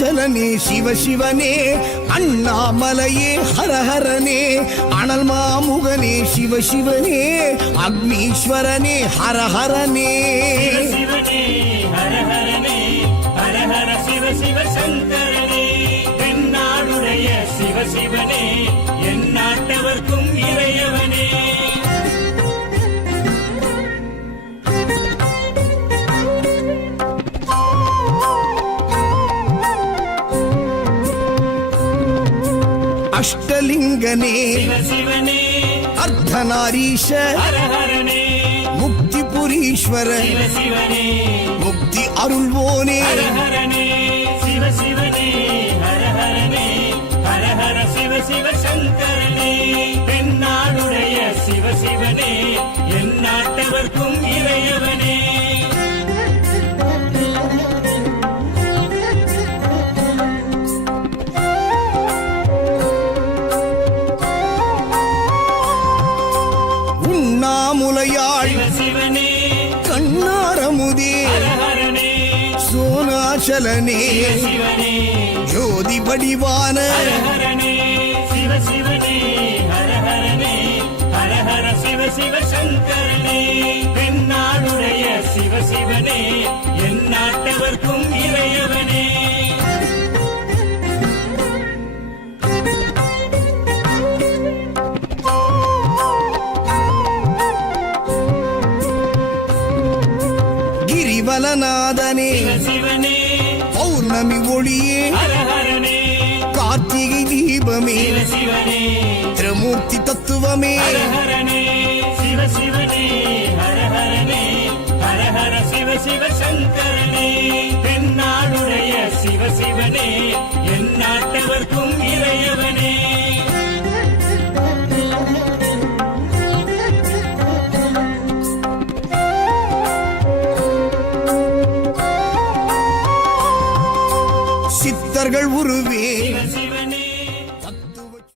அருணாச்சலனே சிவசிவனே அண்ணாமலையே ஹரஹரனே அனல் மாமுகனே சிவசிவனே அக்னீஸ்வரனே ஹரஹரனே சிவனே ஹரஹரனே ஹரஹர சிவ சிவ சங்கரனே தென்னாடுடைய சிவசிவனே என் நாட்டவர்க்கும் இறையவனே அஷ்டலிங்கனே சிவசிவனே அர்த்தநாரீஷ ஹரஹரனே முக்திபுரீஸ்வர சிவசிவனே முக்தி அருள்வோனே ஹரஹரனே சிவசிவனே ஹரஹரனே ஹரஹர சிவ சிவ சங்கரனே தென்னாடுடைய சிவசிவனே என் நாட்டவர்க்கும் இறையவனே உண்ணாமுலையாள் சிவசிவனே கண்ணாரமுதே ஹரஹரனே சோனாச்சலனே சிவசிவனே ஜோதி வடிவான ஹரஹரனே சிவசிவனே ஹரஹரனே ஹரஹர சிவ சிவ சங்கரனே தென்னாடுடைய சிவசிவனே என் நாட்டவர்க்கும் இறையவனே கிரிவலநாதனே சிவசிவனே பௌர்ணமி ஒளியே ஹரஹரனே கார்த்திகை தீபமே சிவசிவனே திரிமூர்த்தி தத்துவமே ஹரஹரனே சிவசிவனே ஹரஹரனே ஹரஹர சிவ சிவ சங்கரனே தென்னாடுடைய சிவசிவனே என் நாட்டவர்க்கும் இறையவனே சித்தர்கள் உருவே